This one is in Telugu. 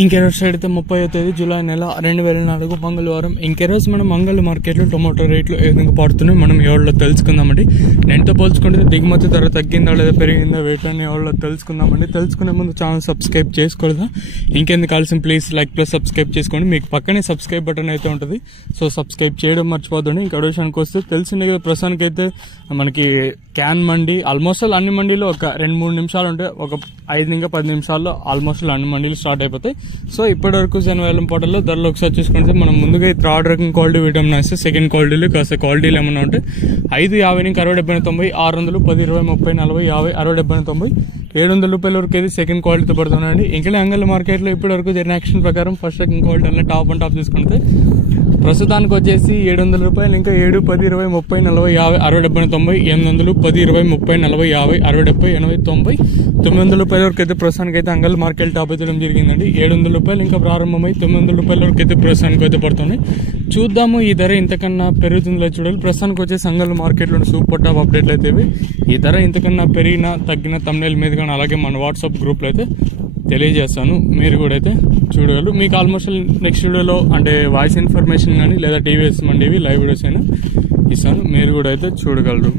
ఇంకెరోజు సైడ్ అయితే 30వ తేదీ జూలై నెల 2004 మంగళవారం. ఇంకెరోజు మనం మంగళ మార్కెట్లో టొమాటో రేట్లు ఏ విధంగా పడుతున్నాయి మనం ఎవరిలో తెలుసుకుందామండి. నేనుతో పోల్చుకుంటే దిగుమతి ధర తగ్గిందా లేదా పెరిగిందా వేటని ఎవరిలో తెలుసుకుందామండి. తెలుసుకునే ముందు ఛానల్ సబ్స్క్రైబ్ చేసుకోలేదా ఇంకెందుకు కావాల్సిన ప్లీజ్ లైక్ ప్లస్ సబ్స్క్రైబ్ చేసుకోండి. మీకు పక్కనే సబ్స్క్రైబ్ బటన్ అయితే ఉంటుంది, సో సబ్స్క్రైబ్ చేయడం మర్చిపోద్దండి. ఇంకా విషయానికి వస్తే తెలిసిందే కదా, ప్రస్తుతానికి అయితే మనకి క్యాన్ మండి ఆల్మోస్ట్ అన్ని మండీలో ఒక 2-3 నిమిషాలు ఉంటే ఒక 5-10 నిమిషాల్లో ఆల్మోస్ట్ అన్ని మండీలు స్టార్ట్ అయిపోతాయి. సో ఇప్పటి వరకు శనివారం పూటల్లో ధరలు ఒకసారి చూసుకుంటే మనం ముందుగా థర్డ్ రకం క్వాలిటీ విటమిన్ వేస్తే సెకండ్ క్వాలిటీలు కాస్త క్వాలిటీలు ఏమన్నా ఉంటే 550 నుంచి 60, 70, 90, 600, 10, 20, 30, 40, 50, 60, 70, 90, 700 రూపాయల వరకు అయితే సెకండ్ క్వాలిటీతో పడుతున్నాయండి. ఇంకా అంగళ్ళ మార్కెట్లో ఇప్పటి వరకు జరిగిన యాక్షన్ ప్రకారం ఫస్ట్ సెకండ్ క్వాలిటీ అన్నీ టాప్ అండ్ టాప్ తీసుకుంటే ప్రస్తుతానికి వచ్చేసి 700 రూపాయలు, ఇంకా 7, 10, 20, 30, 40, 50, 60, 70, 90, 800, 10, 20, 30, 40, 50, 60, 70, 80, 90, 900 రూపాయల వరకు అయితే ప్రస్తుతానికి అయితే అంగల్ మార్కెట్ టాప్ అయితే జరిగిందండి. 700 రూపాయలు ఇంకా ప్రారంభమై 900 రూపాయల వరకు అయితే ప్రస్తుతానికి అయితే పడుతుంది. చూద్దాము ఈ ధర ఇంతకన్నా పెరుగుతుందో చూడాలి. ప్రస్తుతానికి వచ్చేసి అంగల్ మార్కెట్లో సూపర్ టాప్ అప్డేట్లు అయితే ఈ ధర ఇంతకన్నా పెరిగినా తగ్గిన తమ్నెయిల్ మీద కానీ అలాగే మన వాట్సాప్ గ్రూప్లో అయితే తెలియజేస్తాను, మీరు కూడా అయితే చూడగలరు. మీకు ఆల్మోస్ట్ నెక్స్ట్ వీడియోలో అంటే వాయిస్ ఇన్ఫర్మేషన్ కానీ లేదా టీవీఎస్ మండివి లైవ్ వీడియోస్ అయినా ఇస్తాను, మీరు కూడా అయితే చూడగలరు.